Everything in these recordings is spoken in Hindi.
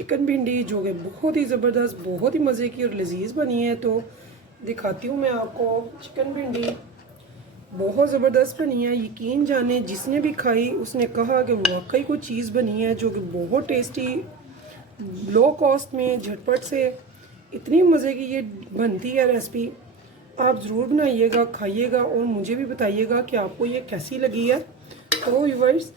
चिकन भिंडी जो कि बहुत ही ज़बरदस्त, बहुत ही मज़े की और लजीज बनी है। तो दिखाती हूँ मैं आपको चिकन भिंडी, बहुत ज़बरदस्त बनी है। यकीन जाने जिसने भी खाई उसने कहा कि वाकई कोई चीज़ बनी है जो कि बहुत टेस्टी, लो कॉस्ट में झटपट से इतनी मज़े की ये बनती है रेसिपी। आप ज़रूर बनाइएगा, खाइएगा और मुझे भी बताइएगा कि आपको ये कैसी लगी है। तो व्यूअर्स,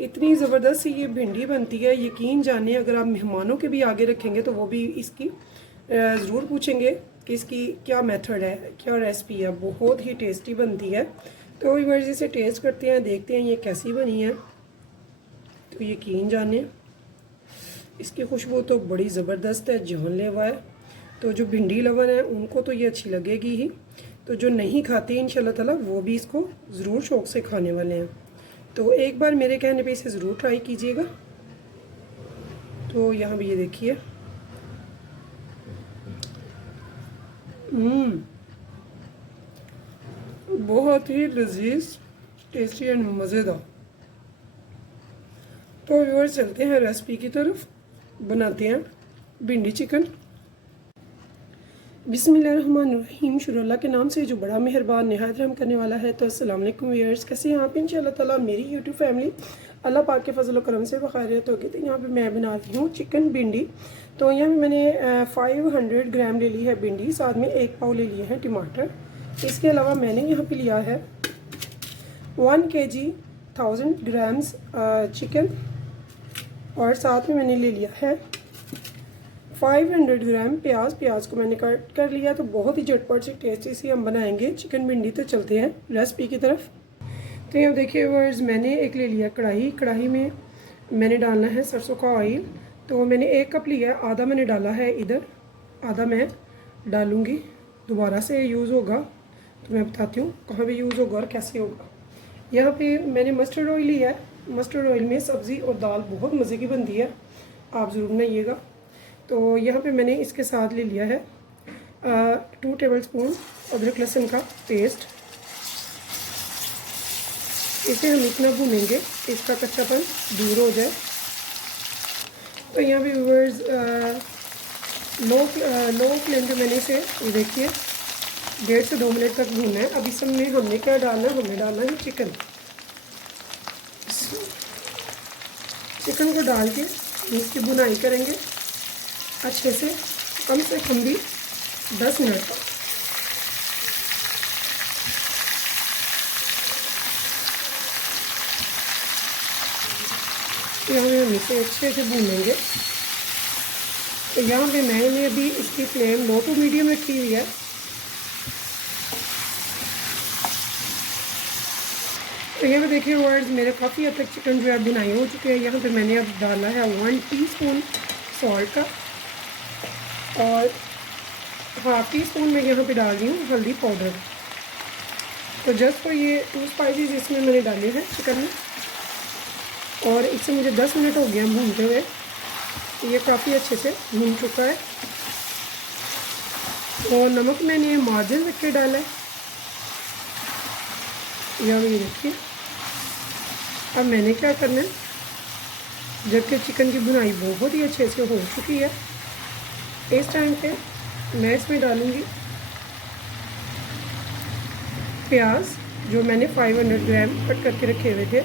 इतनी ज़बरदस्त सी ये भिंडी बनती है। यकीन जाने अगर आप मेहमानों के भी आगे रखेंगे तो वो भी इसकी ज़रूर पूछेंगे कि इसकी क्या मेथड है, क्या रेसिपी है। बहुत ही टेस्टी बनती है। तो व्यूअर्स, इसे टेस्ट करते हैं, देखते हैं ये कैसी बनी है। तो यकीन जाने इसकी खुशबू तो बड़ी ज़बरदस्त है, जानलेवा है। तो जो भिंडी लवर है उनको तो ये अच्छी लगेगी ही, तो जो नहीं खाते इंशाल्लाह ताला वो भी इसको ज़रूर शौक़ से खाने वाले हैं। तो एक बार मेरे कहने पे इसे ज़रूर ट्राई कीजिएगा। तो यहाँ भी ये देखिए, बहुत ही लजीज, टेस्टी एंड मज़ेदार। तो व्यूअर्स, चलते हैं रेसिपी की तरफ, बनाते हैं भिंडी चिकन। बिस्मिल्लाहिर्रहमानिर्रहीम, शुरू अल्लाह के नाम से जो बड़ा मेहरबान निहायत रहम करने वाला है। तो अस्सलाम वालेकुम व्यूअर्स, कैसे हैं आप? इंशाल्लाह ताला मेरी यूट्यूब फैमिली अल्लाह पाक के फजल करम से बखैरियत होगी। तो यहाँ पे मैं बना रही हूँ चिकन भिंडी। तो यहाँ पे मैंने 500 ग्राम ले ली है भिंडी, साथ में 1 पाव ले लिए हैं टमाटर। इसके अलावा मैंने यहाँ पे लिया है 1 kg 1000 ग्राम्स चिकन, और साथ में मैंने ले लिया है 500 ग्राम प्याज। प्याज को मैंने कट कर लिया। तो बहुत ही झटपट से टेस्टी सी हम बनाएंगे चिकन भिंडी। तो चलते हैं रेसिपी की तरफ। तो यहाँ देखिए व्यूअर्स, मैंने एक ले लिया कढ़ाई। कढ़ाई में मैंने डालना है सरसों का ऑयल। तो मैंने 1 कप लिया, आधा मैंने डाला है इधर, आधा मैं डालूँगी, दोबारा से यूज़ होगा। तो मैं बताती हूँ कहाँ पर यूज़ होगा और कैसे होगा। यहाँ पर मैंने मस्टर्ड ऑयल लिया है। मस्टर्ड ऑयल में सब्ज़ी और दाल बहुत मज़े की बनती है, आप ज़रूर बनाइएगा। तो यहाँ पे मैंने इसके साथ ले लिया है 2 टेबलस्पून अदरक लहसुन का पेस्ट। इसे हम इतना भूनेंगे इसका कच्चापन दूर हो जाए। तो यहाँ पे व्यूअर्स, लो फ्लेम पे मैंने इसे, ये देखिए, 1.5 से 2 मिनट तक भूनना है। अब इसमें हमने क्या डालना है, हमने डालना है चिकन। चिकन को डाल के इसकी बुनाई करेंगे अच्छे से, कम से कम भी 10 मिनट तक। यहाँ पे हम इसे अच्छे से भूनेंगे। तो यहाँ पे मैंने अभी इसकी फ्लेम लो टू मीडियम रखी हुई है। तो यहाँ पे देखिए वर्ड्स, मेरे काफ़ी हद तक चिकन जो है बुनाई हो चुके हैं। यहाँ पे मैंने अब डाला है 1 टीस्पून सॉल्ट का, और हाफ टी स्पून मैं यहाँ पे डाल रही हूँ हल्दी पाउडर। तो जस्ट तो ये 2 स्पाइसेस इसमें मैंने डाले हैं चिकन में, और इससे मुझे 10 मिनट हो गया भूनते हुए। तो ये काफ़ी अच्छे से भून चुका है। और नमक मैंने मार्जिन रख के डाला है, यहाँ ये देखिए। अब मैंने क्या करना है, जबकि चिकन की बुनाई बहुत ही अच्छे से हो चुकी है, इस टाइम पे मैं इसमें डालूँगी प्याज, जो मैंने 500 ग्राम कट करके रखे हुए थे।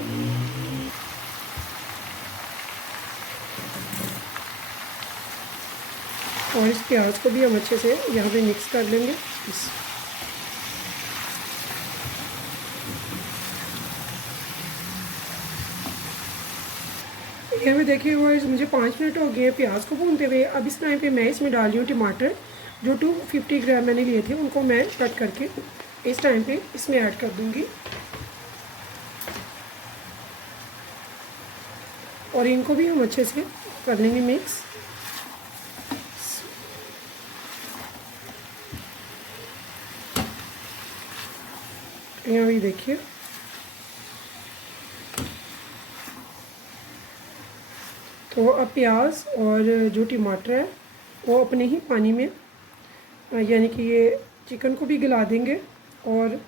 और इस प्याज को भी हम अच्छे से यहाँ पे मिक्स कर लेंगे। यहाँ पे देखिए वो मुझे 5 मिनट हो गए प्याज को भूनते हुए। अब इस टाइम पे मैं इसमें डाल रही हूँ टमाटर, जो 250 ग्राम मैंने लिए थे, उनको मैं कट करके इस टाइम पे इसमें ऐड कर दूँगी। और इनको भी हम अच्छे से कर लेंगे मिक्स। यहाँ भी देखिए, तो अब प्याज और जो टमाटर है वो अपने ही पानी में, यानी कि ये चिकन को भी गला देंगे और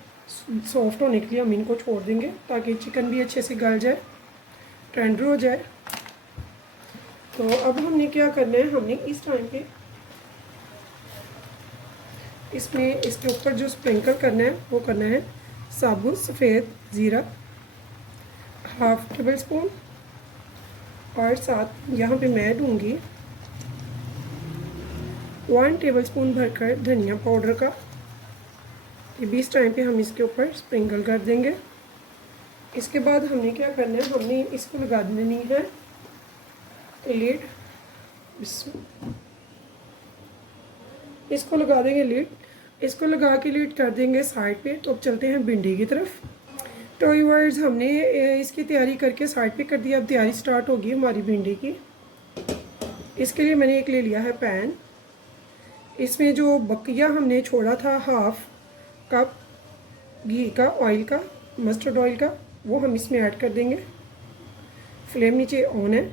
सॉफ्ट होने के लिए हम इनको छोड़ देंगे, ताकि चिकन भी अच्छे से गल जाए, टेंडर हो जाए। तो अब हमने क्या करना है, हमने इस टाइम पे इसमें इसके ऊपर जो स्प्रिंकल करना है वो करना है साबुत सफ़ेद ज़ीरा, हाफ टेबल स्पून, और साथ यहाँ पे मैं दूँगी 1 टेबल स्पून भरकर धनिया पाउडर का। ये भी इस टाइम पे हम इसके ऊपर स्प्रिंकल कर देंगे। इसके बाद हमने क्या करना है, हमने इसको लगा देनी है लीड, इसको लगा देंगे लीड, इसको लगा के लीड कर देंगे साइड पे। तो अब चलते हैं भिंडी की तरफ। तो व्यूअर्स हमने इसकी तैयारी करके साइड पे कर दिया। अब तैयारी स्टार्ट होगी हमारी भिंडी की। इसके लिए मैंने एक ले लिया है पैन। इसमें जो बकिया हमने छोड़ा था हाफ कप घी का, ऑयल का, मस्टर्ड ऑयल का, वो हम इसमें ऐड कर देंगे। फ्लेम नीचे ऑन है।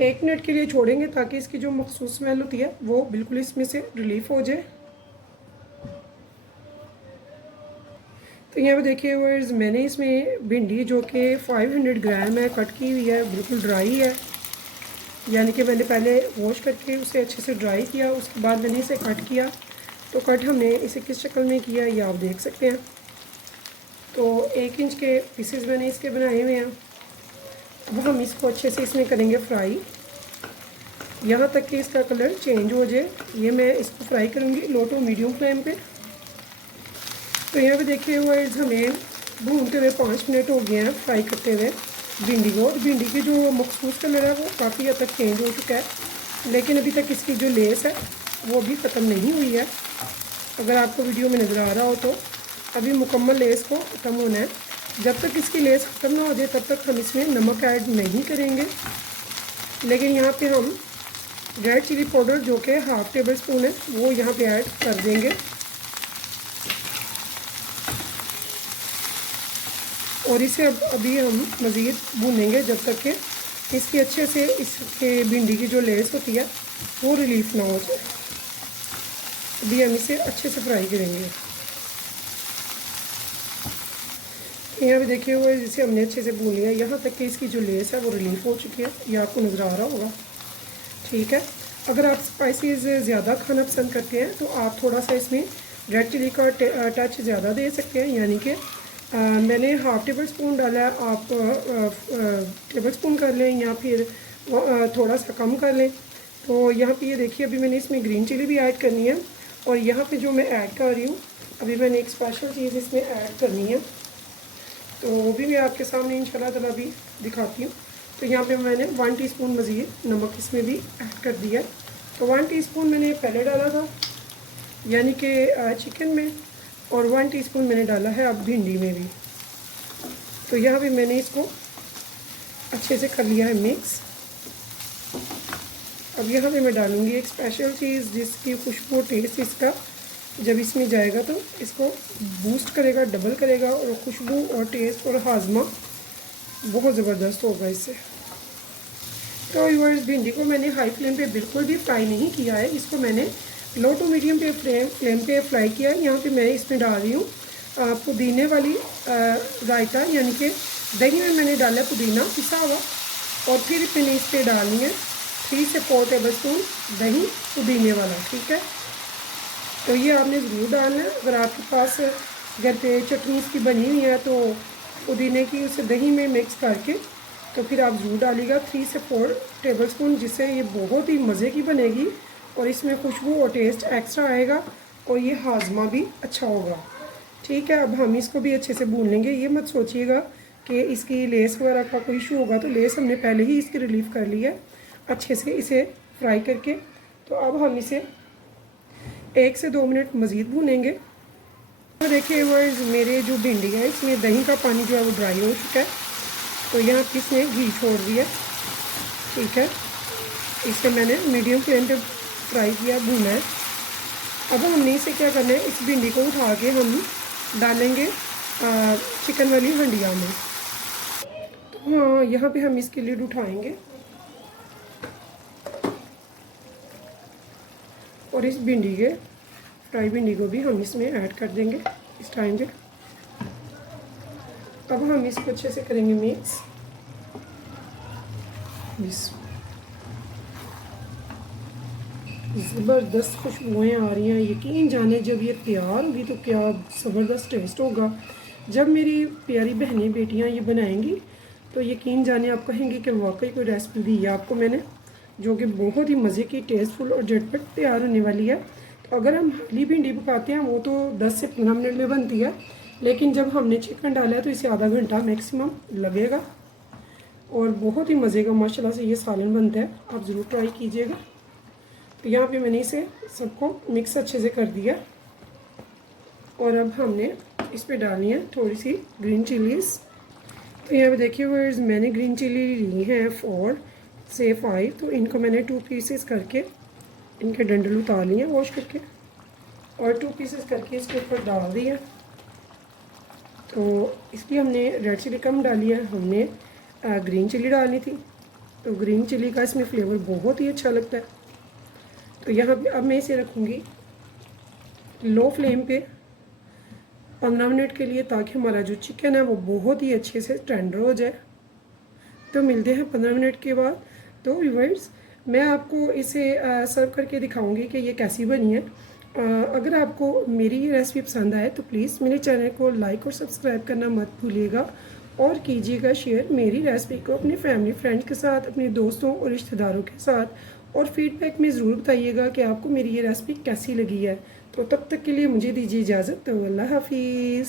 1 मिनट के लिए छोड़ेंगे ताकि इसकी जो मखसूस स्मेल होती है वो बिल्कुल इसमें से रिलीफ हो जाए। तो यहाँ पे देखिए व्यूअर्स, मैंने इसमें भिंडी जो कि 500 ग्राम है कट की हुई है, बिल्कुल ड्राई है, यानी कि मैंने पहले वॉश करके उसे अच्छे से ड्राई किया, उसके बाद मैंने इसे कट किया। तो कट हमने इसे किस शक्ल में किया ये आप देख सकते हैं। तो 1 इंच के पीसेस मैंने इसके बनाए हुए हैं। अब हम इसको अच्छे से इसमें करेंगे फ्राई, यहाँ तक कि इसका कलर चेंज हो जाए। ये मैं इसको फ्राई करूँगी लो टू मीडियम फ्लेम पे। तो यहाँ पे देखिए व्यूअर्स, हमें भूनते हुए 5 मिनट हो गए हैं फ्राई करते हुए भिंडी को। भिंडी की जो मखसूस कलर है वो काफ़ी हद तक चेंज हो चुका है, लेकिन अभी तक इसकी जो लेस है वो भी ख़त्म नहीं हुई है। अगर आपको वीडियो में नज़र आ रहा हो तो अभी मुकम्मल लेस को ख़त्म होना है। जब तक इसकी लेस ख़त्म ना हो जाए तब तक हम इसमें नमक ऐड नहीं करेंगे। लेकिन यहाँ पे हम रेड चिली पाउडर जो कि हाफ टेबल स्पून है वो यहाँ पे ऐड कर देंगे। और इसे अब अभी हम मज़ीद भूनेंगे जब तक कि इसकी अच्छे से इसके भिंडी की जो लेस होती है वो रिलीफ ना हो जाए। अभी हम इसे अच्छे से फ्राई करेंगे। यहाँ भी देखिए हुआ जिसे हमने अच्छे से भून लिया, यहाँ तक कि इसकी जो लेस है वो रिलीफ हो चुकी है, ये आपको नज़र आ रहा होगा। ठीक है, अगर आप स्पाइसेस ज़्यादा खाना पसंद करते हैं तो आप थोड़ा सा इसमें रेड चिली का टच ज़्यादा दे सकते हैं, यानी कि मैंने हाफ टेबल स्पून डाला है, आप टेबल स्पून कर लें या फिर थोड़ा सा कम कर लें। तो यहाँ पे ये देखिए अभी मैंने इसमें ग्रीन चिली भी ऐड करनी है, और यहाँ पे जो मैं ऐड कर रही हूँ अभी मैंने एक स्पेशल चीज़ इसमें ऐड करनी है, तो वो भी मैं आपके सामने इंशाल्लाह ताला भी दिखाती हूँ। तो यहाँ पे मैंने 1 टीस्पून मज़ीद नमक इसमें भी ऐड कर दिया। तो 1 टीस्पून मैंने पहले डाला था यानी कि चिकन में, और 1 टीस्पून मैंने डाला है अब भिंडी में भी। तो यहाँ भी मैंने इसको अच्छे से कर लिया है मिक्स। अब यहाँ पे मैं डालूँगी एक स्पेशल चीज़ जिसकी खुशबू टेस्ट इसका जब इसमें जाएगा तो इसको बूस्ट करेगा, डबल करेगा, और खुशबू और टेस्ट और हाजमा बहुत ज़बरदस्त होगा इससे। तो व्यूअर्स, भिंडी को मैंने हाई फ्लेम पे बिल्कुल भी फ्राई नहीं किया है, इसको मैंने लो टू मीडियम पे फ्लेम पे फ्राई किया है। यहाँ पे मैं इसमें डाल रही हूँ पुदीने वाली रायता, यानी कि दही में मैंने डाला पुदीना पिसा हुआ, और फिर मैंने इस पर डालनी है 3 से 4 टेबल स्पून दही पुदीने वाला। ठीक है, तो ये आपने ज़रूर डालना है। अगर आपके पास घर पे चटनी इसकी बनी हुई है तो पुदीने की उसे दही में मिक्स करके तो फिर आप ज़रूर डालिएगा 3 से 4 टेबल स्पून, जिससे ये बहुत ही मज़े की बनेगी और इसमें खुशबू और टेस्ट एक्स्ट्रा आएगा और ये हाजमा भी अच्छा होगा। ठीक है, अब हम इसको भी अच्छे से भून लेंगे। ये मत सोचिएगा कि इसकी लेस वगैरह का कोई इशू होगा, तो लेस हमने पहले ही इसकी रिलीफ कर ली है अच्छे से इसे फ्राई करके। तो अब हम इसे 1 से 2 मिनट मज़ीद भूनेंगे। तो देखिए व्यूअर्स, मेरे जो भिंडी है इसमें दही का पानी जो है वो ड्राई हो चुका है, तो यहाँ इसने घी छोड़ दिया। ठीक है, इसे मैंने मीडियम फ्लेम पे फ्राई किया, भूना है। अब हमने इसे क्या करना है, इस भिंडी को उठा के हम डालेंगे चिकन वाली हंडिया में। तो हाँ, यहाँ पे हम इसकी लिड उठाएंगे और इस भिंडी के फ्राई भिंडी को भी हम इसमें ऐड कर देंगे इस टाइम पे। अब हम इसको अच्छे से करेंगे मिक्स। ज़बरदस्त खुशबुएँ आ रही हैं। यकीन जाने जब ये तैयार होगी तो क्या ज़बरदस्त टेस्ट होगा। जब मेरी प्यारी बहनें बेटियां ये बनाएंगी तो यकीन जाने आप कहेंगे कि वाकई कोई रेसिपी दी है आपको मैंने, जो कि बहुत ही मज़े की, टेस्टफुल और झटपट तैयार होने वाली है। तो अगर हम हरी भिंडी पकाते हैं वो तो 10 से 15 मिनट में बनती है, लेकिन जब हमने चिकन डाला है तो इसे आधा घंटा मैक्सिमम लगेगा और बहुत ही मज़े का माशाल्लाह से ये सालन बनता है। आप ज़रूर ट्राई कीजिएगा। तो यहाँ पे मैंने इसे सबको मिक्स अच्छे से कर दिया और अब हमने इस पे डालनी है थोड़ी सी ग्रीन चिलीज़। तो यहाँ पे देखिए वर्स, मैंने ग्रीन चिली ली हैं 4 से 5, तो इनको मैंने 2 पीसेस करके इनके डंडल उतार लिए वॉश करके और 2 पीसेस करके इसके ऊपर डाल दिया। तो इसलिए हमने रेड चिली कम डाली है, हमने ग्रीन चिली डालनी थी। तो ग्रीन चिली का इसमें फ्लेवर बहुत ही अच्छा लगता है। तो यहाँ पे अब मैं इसे रखूँगी लो फ्लेम पे 15 मिनट के लिए, ताकि हमारा जो चिकन है वो बहुत ही अच्छे से टेंडर हो जाए। तो मिलते हैं 15 मिनट के बाद। तो व्यूअर्स, मैं आपको इसे सर्व करके दिखाऊंगी कि ये कैसी बनी है। अगर आपको मेरी ये रेसिपी पसंद आए तो प्लीज़ मेरे चैनल को लाइक और सब्सक्राइब करना मत भूलिएगा और कीजिएगा शेयर मेरी रेसिपी को अपने फैमिली फ्रेंड्स के साथ, अपने दोस्तों और रिश्तेदारों के साथ, और फीडबैक में ज़रूर बताइएगा कि आपको मेरी ये रेसिपी कैसी लगी है। तो तब तक के लिए मुझे दीजिए इजाज़त। तो अल्लाह हाफिज़।